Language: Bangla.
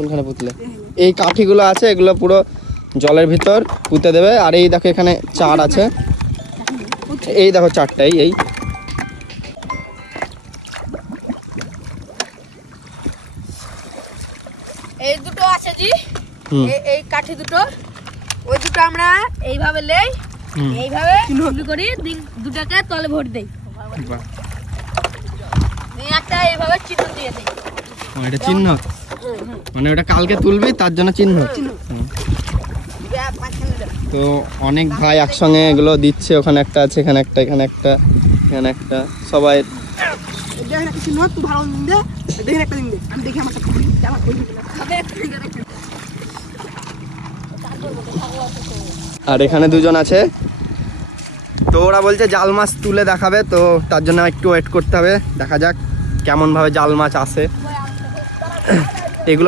কোনখানে পুতলে? এই কাঠিগুলো আছে, এগুলো পুরো জলের ভিতর পুঁতে দেবে। আর এই দেখো এখানে চার আছে, এই দেখো চারটাই। এই দুটো আছে জি, এই কাঠি দুটো, ওই দুটো আমরা এইভাবে লেই, এইভাবে চিহ্ন করি, দুটাকে তলে ভোট দেই, একটা এইভাবে চিহ্ন দিয়ে দেই। এটা চিহ্ন মানে ওটা কালকে তুলবি তার জন্য চিহ্ন। তো অনেক ভাই একসঙ্গে এগুলো দিচ্ছে, ওখানে একটা আছে, এখানে একটা, এখানে একটা, এখানে একটা, সবাই। আর এখানে দুজন আছে, তো ওরা বলছে জাল মাছ তুলে দেখাবে, তো তার জন্য একটু ওয়েট করতে হবে, দেখা যাক কেমন ভাবে জাল মাছ আসে।